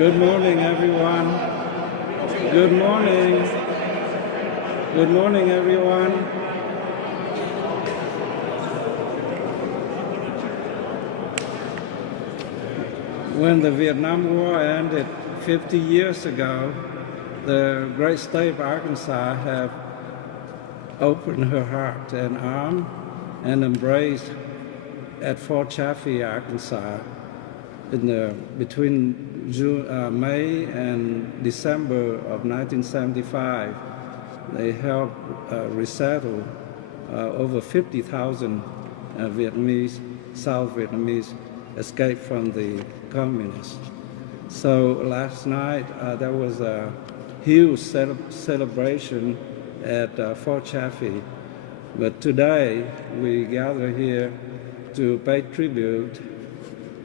Good morning, everyone. Good morning. Good morning, everyone. When the Vietnam War ended 50 years ago, the great state of Arkansas have opened her heart and arm and embraced at Fort Chaffee, Arkansas, between May and December of 1975. They helped resettle over 50,000 Vietnamese, South Vietnamese, escaped from the communists. So last night there was a huge celebration at Fort Chaffee, but today we gather here to pay tribute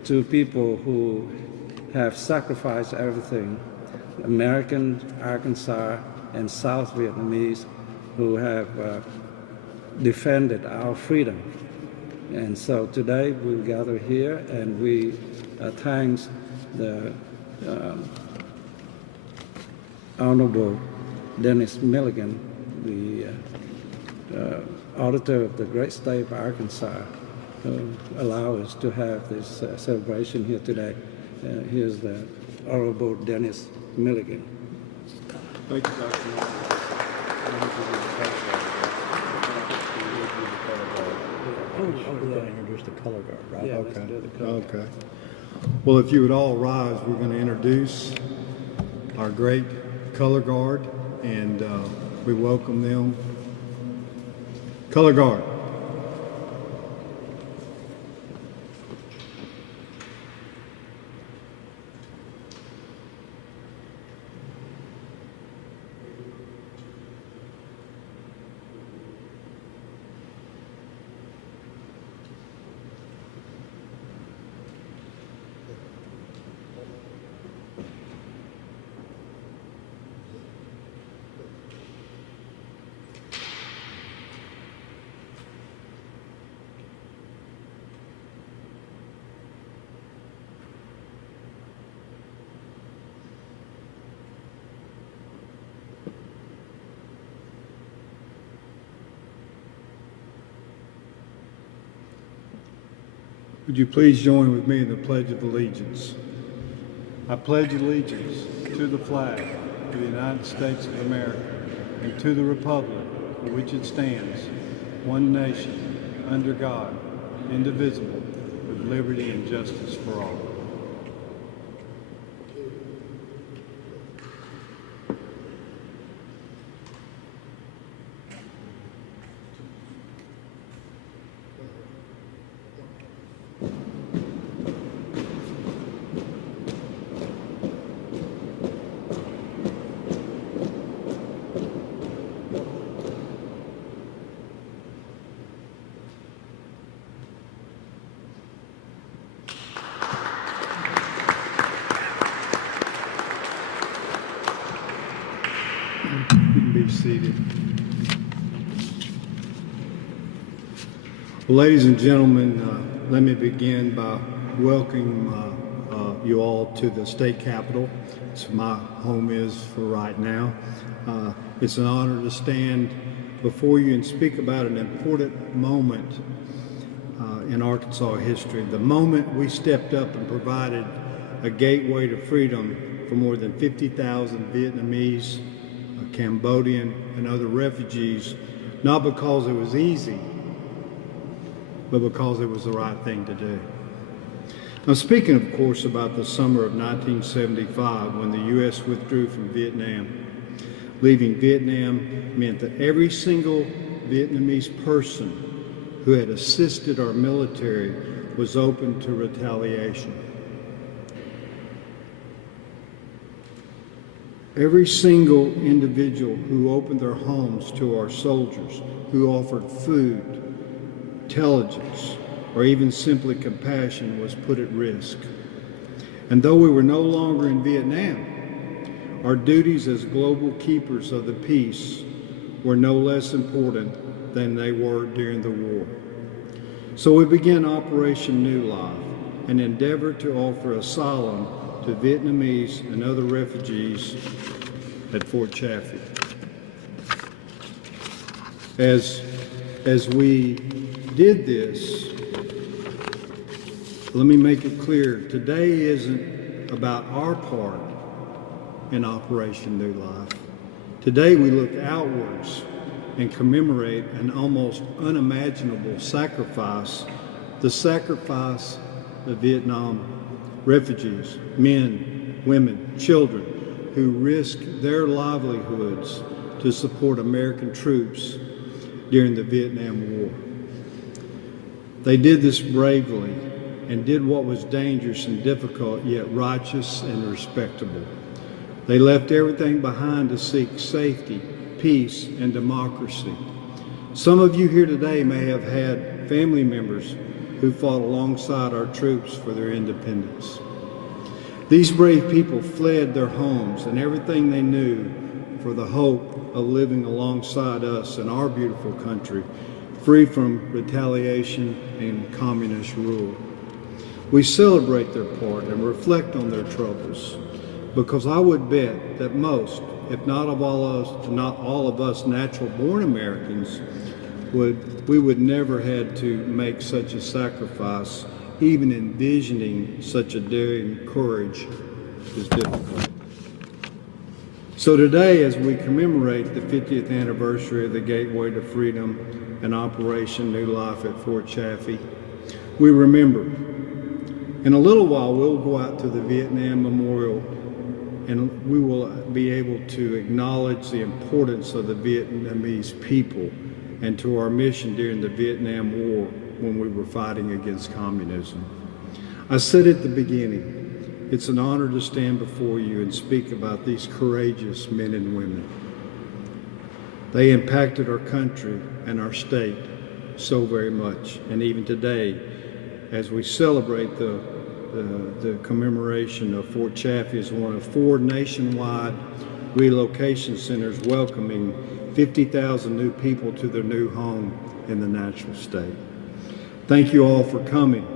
to people who have sacrificed everything, American, Arkansas, and South Vietnamese who have defended our freedom. And so today we'll gather here and we thank the Honorable Dennis Milligan, the Auditor of the great state of Arkansas, allow us to have this celebration here today. Here's the Honorable Dennis Milligan. Thank you, Dr. We're going to introduce the color guard, right? Yeah, Okay. let's do the color. Okay. Well, if you would all rise, we're going to introduce our great color guard, and we welcome them. Color guard. Would you please join with me in the Pledge of Allegiance? I pledge allegiance to the flag of the United States of America and to the republic for which it stands, one nation, under God, indivisible, with liberty and justice for all. You can be seated. Well, ladies and gentlemen, let me begin by welcoming you all to the state capitol. It's my home is for right now. It's an honor to stand before you and speak about an important moment in Arkansas history. The moment we stepped up and provided a gateway to freedom for more than 50,000 Vietnamese, Cambodian, and other refugees, not because it was easy, but because it was the right thing to do. Now, speaking, of course, about the summer of 1975, when the U.S. withdrew from Vietnam, leaving Vietnam meant that every single Vietnamese person who had assisted our military was open to retaliation. Every single individual who opened their homes to our soldiers, who offered food, intelligence, or even simply compassion was put at risk. And though we were no longer in Vietnam, our duties as global keepers of the peace were no less important than they were during the war. So we began Operation New Life, an endeavor to offer asylum to Vietnamese and other refugees at Fort Chaffee. As we did this, let me make it clear, today isn't about our part in Operation New Life. Today we look outwards and commemorate an almost unimaginable sacrifice, the sacrifice of Vietnam refugees, men, women, children, who risked their livelihoods to support American troops during the Vietnam War. They did this bravely and did what was dangerous and difficult, yet righteous and respectable. They left everything behind to seek safety, peace, and democracy. Some of you here today may have had family members who fought alongside our troops for their independence. These brave people fled their homes and everything they knew for the hope of living alongside us in our beautiful country, free from retaliation and communist rule. We celebrate their part and reflect on their troubles, because I would bet that most, if not all of us natural-born Americans, we would never had to make such a sacrifice. Even envisioning such a daring courage is difficult. So today, as we commemorate the 50th anniversary of the Gateway to Freedom and Operation New Life at Fort Chaffee, we remember. In a little while, we'll go out to the Vietnam Memorial and we will be able to acknowledge the importance of the Vietnamese people and to our mission during the Vietnam War when we were fighting against communism. I said at the beginning, it's an honor to stand before you and speak about these courageous men and women. They impacted our country and our state so very much. And even today, as we celebrate the commemoration of Fort Chaffee as one of 4 nationwide relocation centers welcoming 50,000 new people to their new home in the natural state. Thank you all for coming.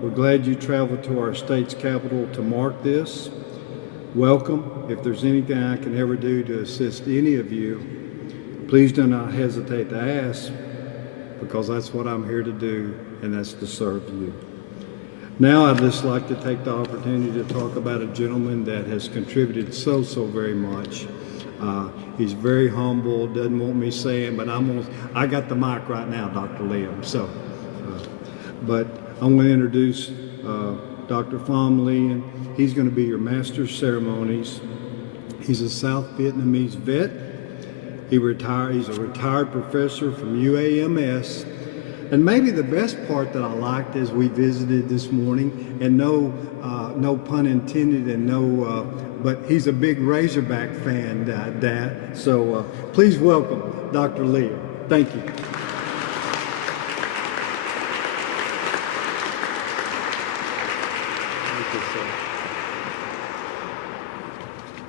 We're glad you traveled to our state's capital to mark this. Welcome. If there's anything I can ever do to assist any of you, please do not hesitate to ask, because that's what I'm here to do, and that's to serve you. Now I'd just like to take the opportunity to talk about a gentleman that has contributed so very much. He's very humble, doesn't want me saying, but I got the mic right now, Dr. Liam. So, but I'm going to introduce Dr. Pham Liam. He's going to be your master of ceremonies. He's a South Vietnamese vet. He's a retired professor from UAMS. And maybe the best part that I liked as we visited this morning, and no pun intended, and but he's a big Razorback fan, Dad. So please welcome Dr. Liam. Thank you.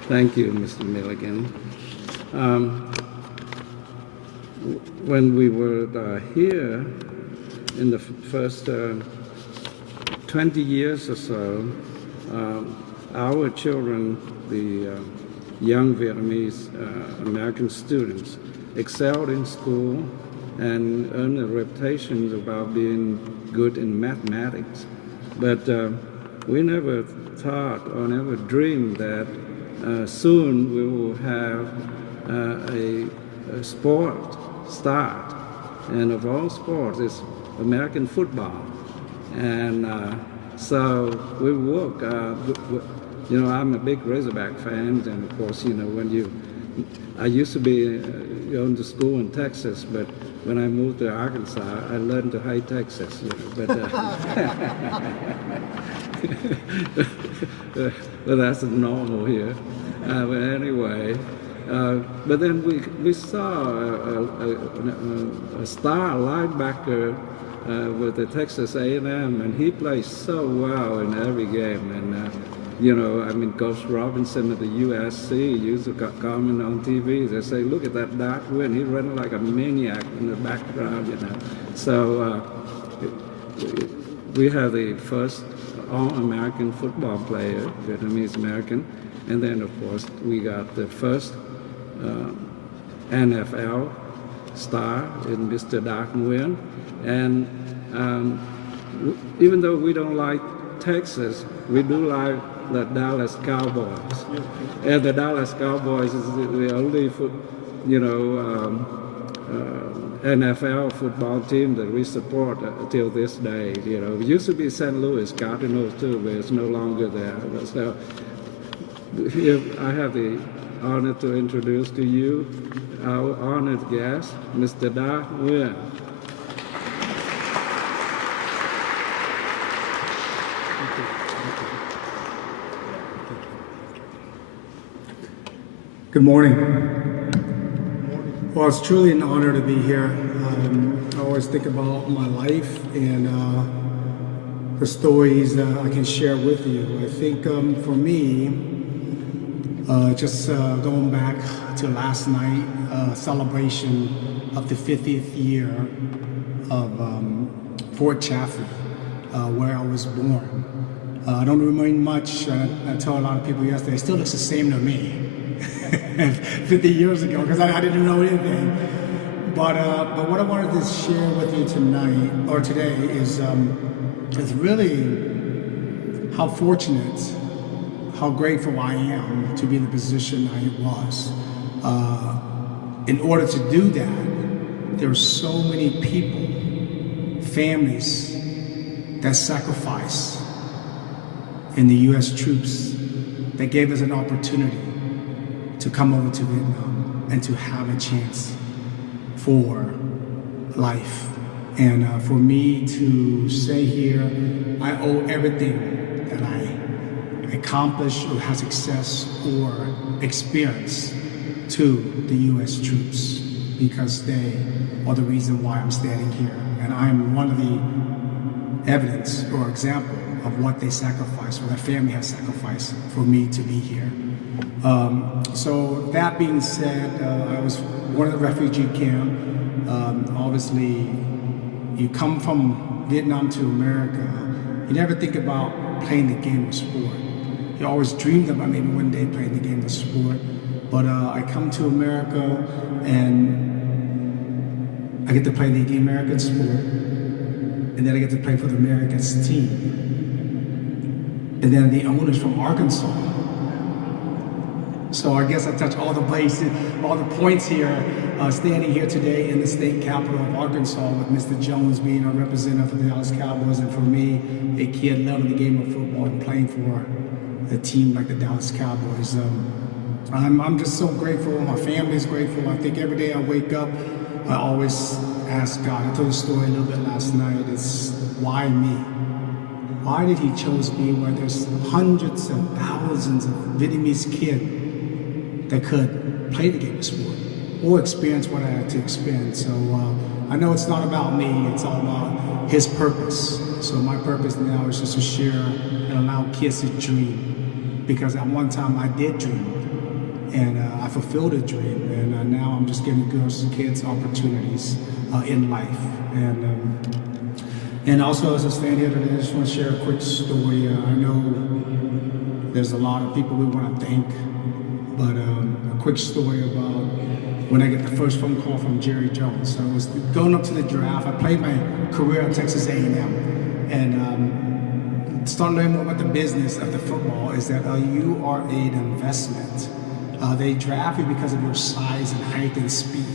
Thank you, Mr. Milligan. When we were here in the first 20 years or so, our children, the young Vietnamese American students, excelled in school and earned a reputation about being good in mathematics. But we never thought or never dreamed that soon we will have a sport start. And of all sports, it's American football. And so we work, you know, I'm a big Razorback fan, and of course, you know, I used to be going to school in Texas, but when I moved to Arkansas, I learned to hate Texas, you know, but that's normal here. But anyway, but then we saw a star linebacker with the Texas A&M, and he plays so well in every game. And you know, I mean, Coach Robinson of the USC used to comment on TV. They say, "Look at that Dat Ngyuen. He running like a maniac in the background," you know. So we have the first All-American football player, Vietnamese American. And then, of course, we got the first NFL star in Mr. Dat Ngyuen. And even though we don't like Texas, we do like the Dallas Cowboys. And the Dallas Cowboys is the only NFL football team that we support till this day. You know, it used to be St. Louis Cardinals too, but it's no longer there. So here I have the honor to introduce to you our honored guest, Mr. Dat Ngyuen. Good morning. Well, it's truly an honor to be here. I always think about my life and the stories I can share with you. I think for me, just going back to last night, celebration of the 50th year of Fort Chaffee, where I was born. I don't remember much. I told a lot of people yesterday, it still looks the same to me. 50 years ago, because I didn't know anything. But what I wanted to share with you tonight, or today, is really how fortunate, how grateful I am to be in the position I was. In order to do that, there are so many people, families, that sacrifice in the U.S. troops that gave us an opportunity to come over to Vietnam and to have a chance for life. And for me to say here, I owe everything that I accomplished or had success or experienced to the U.S. troops, because they are the reason why I'm standing here. And I'm one of the evidence or example of what they sacrificed, or their family has sacrificed for me to be here. So that being said, I was one of the refugee camp. Obviously, you come from Vietnam to America, you never think about playing the game of sport. You always dreamed about maybe one day playing the game of sport. But I come to America and I get to play the American sport, and then I get to play for the Americans team. And then the owners from Arkansas. So I guess I touched all the places, all the points here, standing here today in the state capital of Arkansas with Mr. Jones being a representative for the Dallas Cowboys, and for me, a kid loving the game of football and playing for a team like the Dallas Cowboys. I'm just so grateful. My family's grateful. I think every day I wake up, I always ask God. I told the story a little bit last night. It's why me? Why did he choose me where there's hundreds and thousands of Vietnamese kids that could play the game of sport or experience what I had to experience? So I know it's not about me, it's all about his purpose. So my purpose now is just to share and allow kids to dream, because at one time I did dream and I fulfilled a dream, and now I'm just giving girls and kids opportunities in life. And also, as I stand here today, I just want to share a quick story. I know there's a lot of people we want to thank, but a quick story about when I get the first phone call from Jerry Jones. So I was going up to the draft. I played my career at Texas A&M, and started learning more about the business of the football is that you are an investment. They draft you because of your size and height and speed.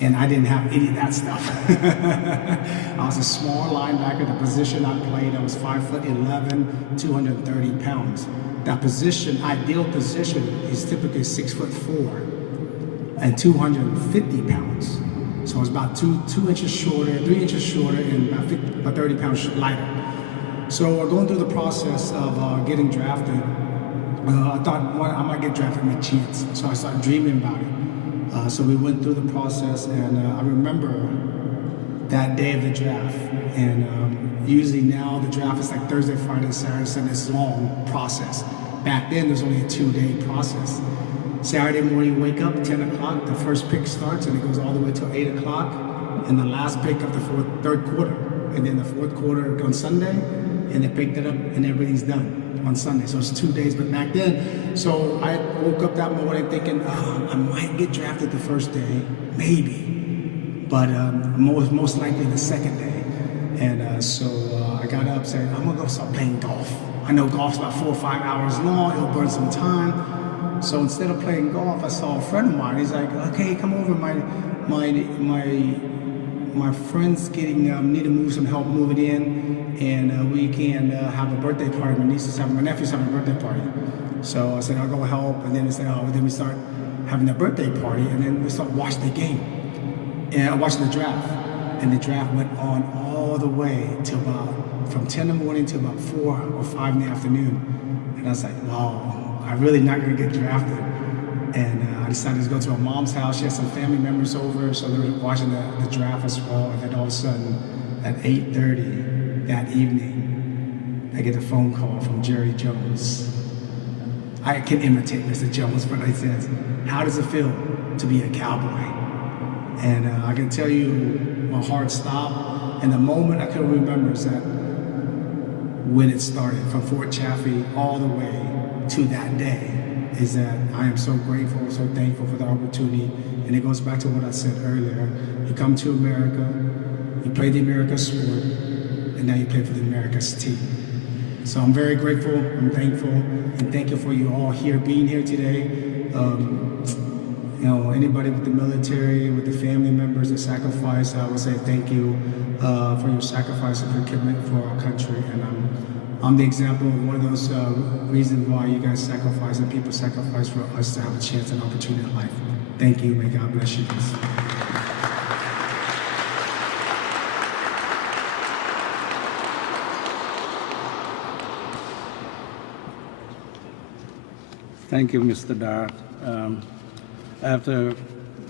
And I didn't have any of that stuff. I was a small linebacker. The position I played, I was 5'11", 230 pounds. That position, ideal position, is typically 6'4" and 250 pounds. So I was about 3 inches shorter, and about 30 pounds lighter. So going through the process of getting drafted, I thought, well, I might get drafted with a chance. So I started dreaming about it. So we went through the process, and I remember that day of the draft. And usually now the draft is like Thursday, Friday, Saturday, Sunday. It's a long process. Back then, there's only a 2-day process. Saturday morning, you wake up, 10 o'clock, the first pick starts, and it goes all the way till 8 o'clock, and the last pick of the third quarter. And then the fourth quarter on Sunday, and they picked it up, and everything's done on Sunday. So it's 2 days. But back then, so I woke up that morning thinking I might get drafted the first day, maybe, but most likely the second day. And so I got up, said I'm gonna go start playing golf. I know golf's about 4 or 5 hours long. It'll burn some time. So instead of playing golf, I saw a friend of mine. He's like, okay, come over. My friend's getting need to move some help moving in, and we can have a birthday party. My nephew's having a birthday party. So I said I'll go help, and then they said, then we start having a birthday party, and then we start watching the game and watching the draft. And the draft went on all the way to about from 10 in the morning to about 4 or 5 in the afternoon. And I was like, wow, I'm really not gonna get drafted. And I decided to go to my mom's house. She had some family members over, so they were watching the draft as well. And then all of a sudden, at 8:30 that evening, I get a phone call from Jerry Jones. I can imitate Mr. Jones, but he says, how does it feel to be a Cowboy? And I can tell you, my heart stopped. And the moment I could remember is that when it started, from Fort Chaffee all the way to that day, is that I am so grateful, so thankful for the opportunity. And it goes back to what I said earlier. You come to America, you play the America sport, and now you play for the America's team. So I'm very grateful, I'm thankful, and thank you for you all here, being here today. Anybody with the military, with the family members that sacrifice, I would say thank you for your sacrifice and your commitment for our country. And I'm the example of one of those reasons why you guys sacrifice and people sacrifice for us to have a chance and opportunity in life. Thank you. May God bless you. Thank you, Mr. Dart. After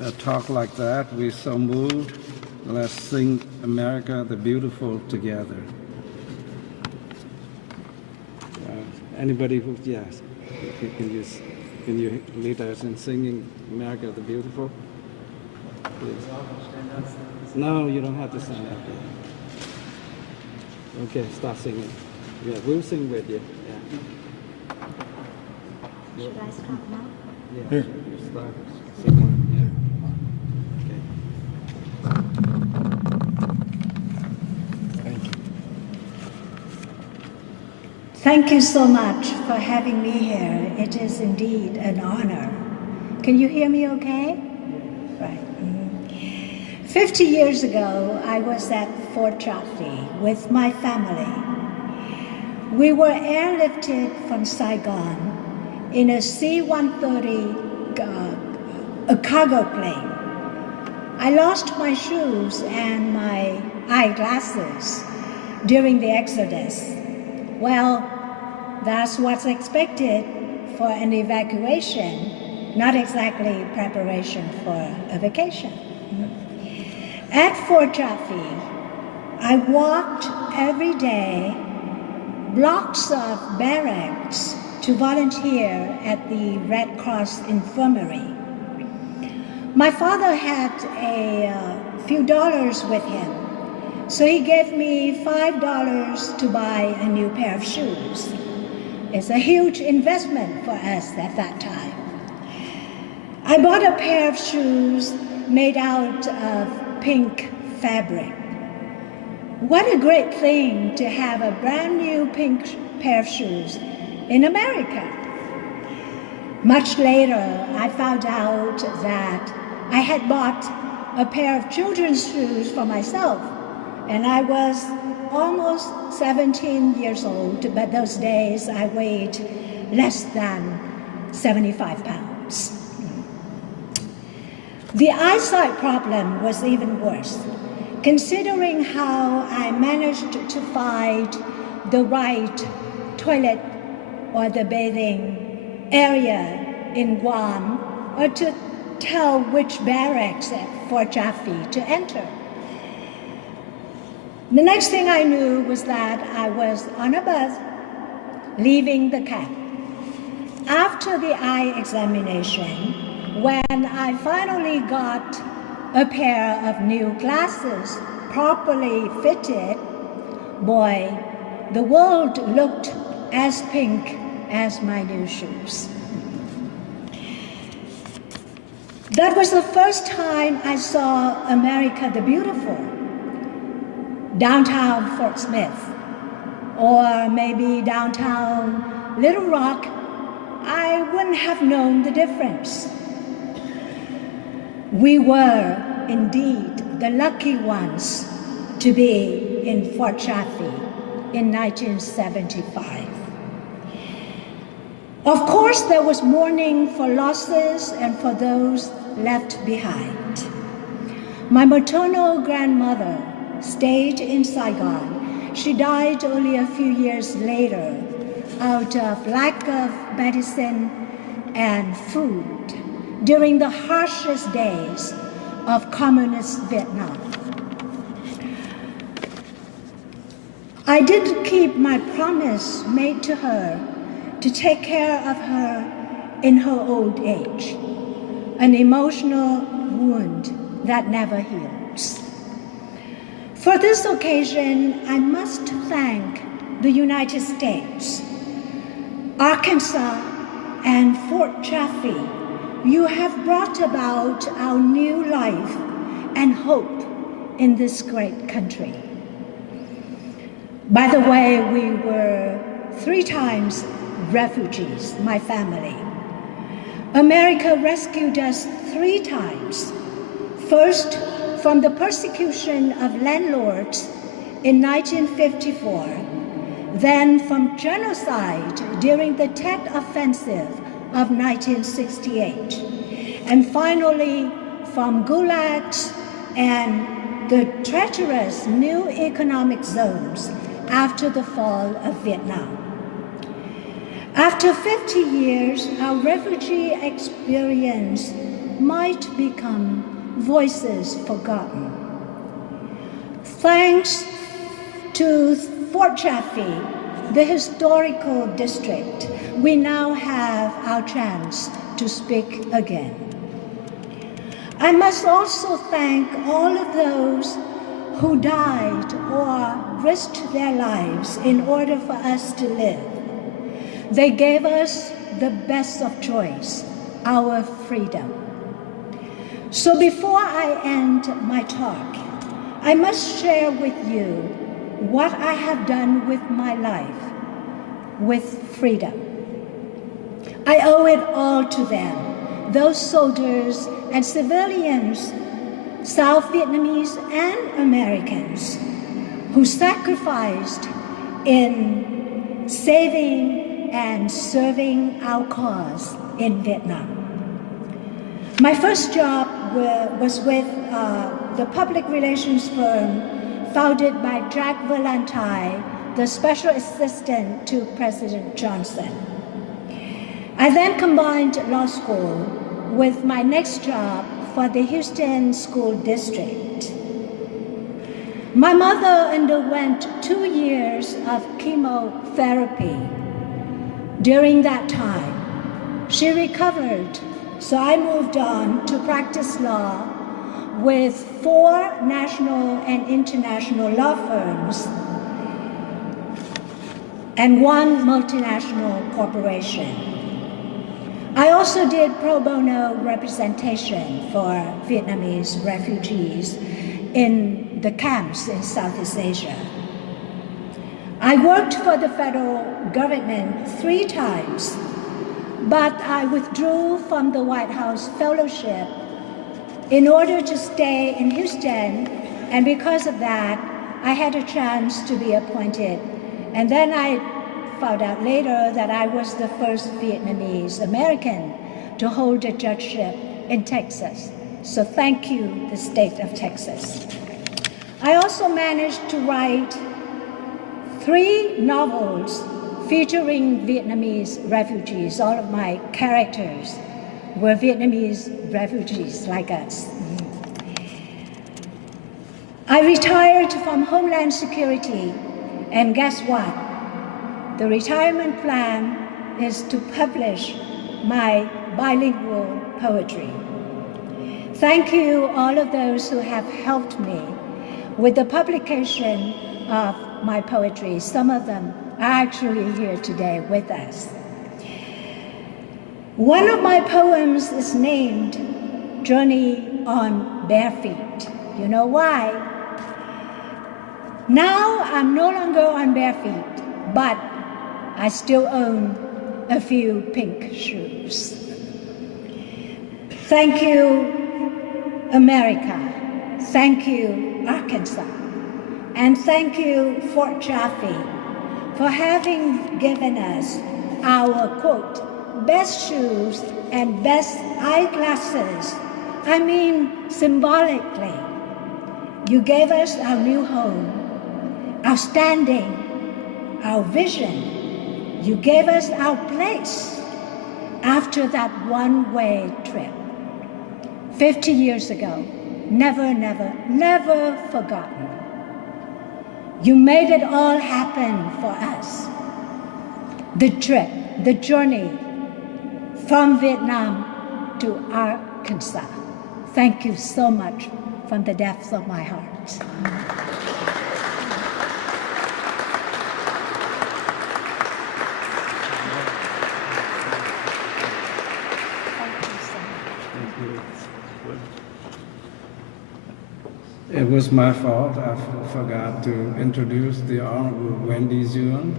a talk like that, we're so moved. Let's sing America the Beautiful together. Anybody who, yes, can you lead us in singing America the Beautiful? Please. No, you don't have to stand up. Okay, start singing. Yeah, we'll sing with you. Yeah. Should I start now? Yeah, here. Start somewhere. Yeah. Okay. Thank you. Thank you so much for having me here. It is indeed an honor. Can you hear me okay? Right. 50 years ago, I was at Fort Chaffee with my family. We were airlifted from Saigon in a C-130 a cargo plane. I lost my shoes and my eyeglasses during the exodus. Well, that's what's expected for an evacuation, not exactly preparation for a vacation. At Fort Chaffee, I walked every day blocks of barracks to volunteer at the Red Cross Infirmary. My father had a few dollars with him, so he gave me $5 to buy a new pair of shoes. It's a huge investment for us at that time. I bought a pair of shoes made out of pink fabric. What a great thing to have a brand new pink pair of shoes in America. Much later, I found out that I had bought a pair of children's shoes for myself, and I was almost 17 years old, but those days I weighed less than 75 pounds. The eyesight problem was even worse, considering how I managed to find the right toilet or the bathing area in Guam, or to tell which barracks at Fort Chaffee to enter. The next thing I knew was that I was on a bus leaving the camp. After the eye examination, when I finally got a pair of new glasses properly fitted, boy, the world looked as pink as my new shoes. That was the first time I saw America the Beautiful, downtown Fort Smith, or maybe downtown Little Rock. I wouldn't have known the difference. We were indeed the lucky ones to be in Fort Chaffee in 1975. Of course, there was mourning for losses and for those left behind. My maternal grandmother stayed in Saigon. She died only a few years later out of lack of medicine and food during the harshest days of communist Vietnam. I did keep my promise made to her to take care of her in her old age, an emotional wound that never heals. For this occasion, I must thank the United States, Arkansas, and Fort Chaffee. You have brought about our new life and hope in this great country. By the way, we were 3 times refugees, my family. America rescued us 3 times. First, from the persecution of landlords in 1954, then from genocide during the Tet Offensive of 1968, and finally from gulags and the treacherous new economic zones after the fall of Vietnam. After 50 years, our refugee experience might become voices forgotten. Thanks to Fort Chaffee, the historical district, we now have our chance to speak again. I must also thank all of those who died or risked their lives in order for us to live. They gave us the best of choice, our freedom. So before I end my talk, I must share with you what I have done with my life, with freedom. I owe it all to them, those soldiers and civilians, South Vietnamese and Americans, who sacrificed in saving and serving our cause in Vietnam. My first job was with the public relations firm founded by Jack Valentine, the special assistant to President Johnson. I then combined law school with my next job for the Houston School District. My mother underwent 2 years of chemotherapy. During that time, she recovered, so I moved on to practice law with 4 national and international law firms and 1 multinational corporation. I also did pro bono representation for Vietnamese refugees in the camps in Southeast Asia. I worked for the federal government 3 times, but I withdrew from the White House fellowship in order to stay in Houston, and because of that, I had a chance to be appointed. And then I found out later that I was the first Vietnamese American to hold a judgeship in Texas. So thank you, the state of Texas. I also managed to write 3 novels featuring Vietnamese refugees. All of my characters were Vietnamese refugees like us. I retired from Homeland Security, and guess what? The retirement plan is to publish my bilingual poetry. Thank you, all of those who have helped me with the publication of my poetry. Some of them are actually here today with us. One of my poems is named Journey on Bare Feet. You know why? Now I'm no longer on bare feet, but I still own a few pink shoes. Thank you, America. Thank you, Arkansas. And thank you, Fort Chaffee, for having given us our, quote, best shoes and best eyeglasses. I mean, symbolically. You gave us our new home, our standing, our vision. You gave us our place after that one-way trip. 50 years ago, never, never, never forgotten. You made it all happen for us. The trip, the journey from Vietnam to Arkansas. Thank you so much from the depths of my heart. It was my fault. I forgot to introduce the Honorable Wendy Zhuan.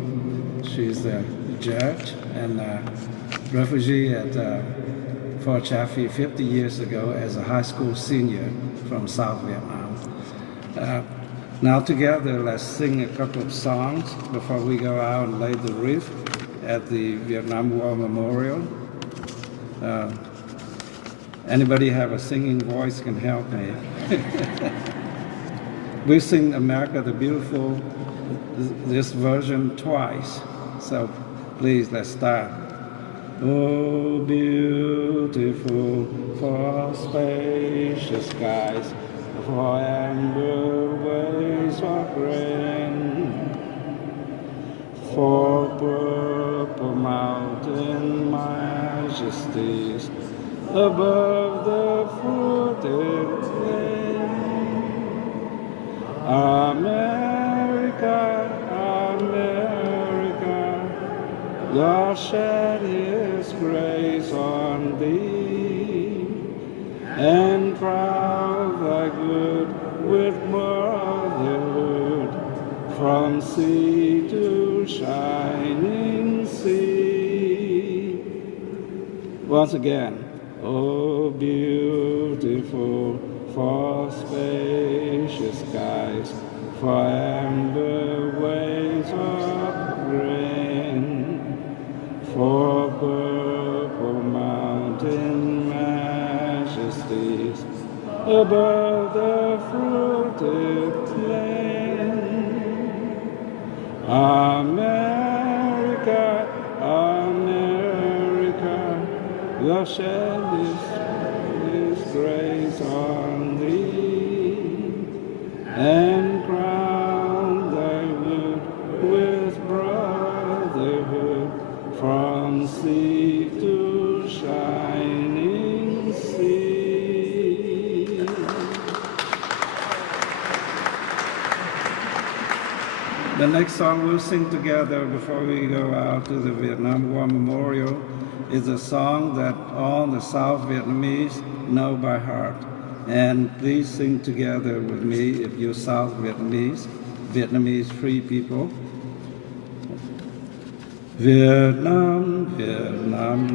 She's a judge and a refugee at Fort Chaffee 50 years ago as a high school senior from South Vietnam. Now together, let's sing a couple of songs before we go out and lay the wreath at the Vietnam War Memorial. Anybody have a singing voice can help me. We sing America the Beautiful, this version twice. So please, let's start. Oh, beautiful for spacious skies, for amber waves of grain, for purple mountain majesties above the fruited plain. America, America, God shed His grace on thee, and crown thy good with brotherhood, from sea to shining sea. Once again. Oh, beautiful for spacious skies, for amber waves of grain, for purple mountain majesties above the fruited plain. America, America, the shed His grace on thee, and crown thy wood with brotherhood, from sea to shining sea. The next song we'll sing together before we go out to the Vietnam War Memorial is a song that all the South Vietnamese know by heart. And please sing together with me if you're South Vietnamese, Vietnamese free people. Vietnam, Vietnam,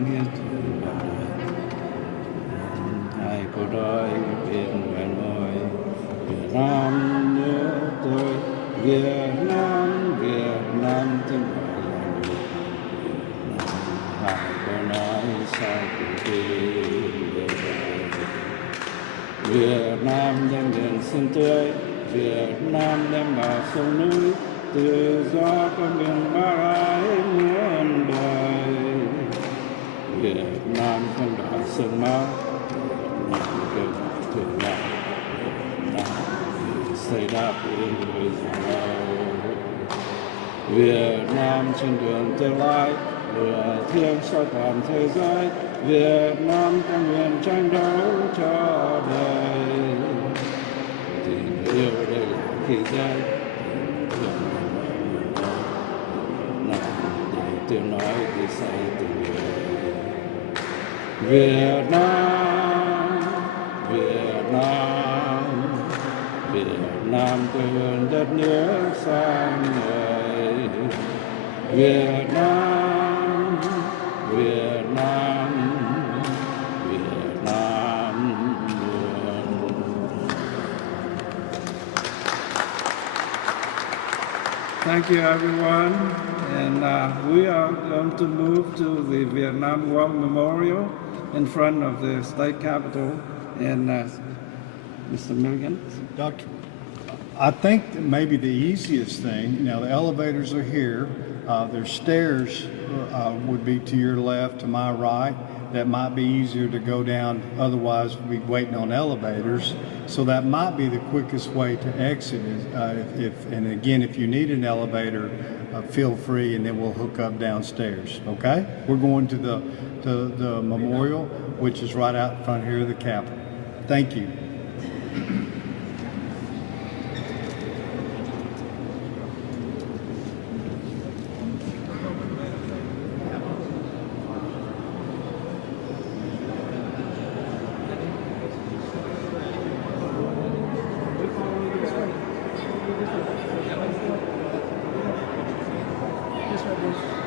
ai cô đôi Việt Nam ơi, Việt Nam nhớ tôi, Việt Nam, Việt Nam tiếng ai cô nói sao cũng đi. Việt Nam đem biển xanh tươi, Việt Nam đem vào sông núi, tự do con biển bao ái muôn đời. Việt Nam không đỏ sương máu, Việt Nam kêu thượng đạo, Việt Nam xây đắp yên người giàu. Việt Nam trên đường tương lai, lửa thiêng soi tàn thế giới. Việt Nam ta nguyện tranh đấu cho đời. Tình yêu đây là khi giới, Vietnam, Vietnam, Vietnam quê hương đất nước xanh ngời. Vietnam, Vietnam, Vietnam luôn. Thank you, everyone. And we are going to move to the Vietnam War Memorial in front of the state capitol. And Mr. Milligan. Doctor, I think that maybe the easiest thing, now the elevators are here, there's stairs would be to your left, to my right. That might be easier to go down, otherwise we'd be waiting on elevators. So that might be the quickest way to exit. And again, if you need an elevator, feel free, and then we'll hook up downstairs, okay? We're going to the memorial, which is right out in front here of the Capitol. Thank you. This way, please.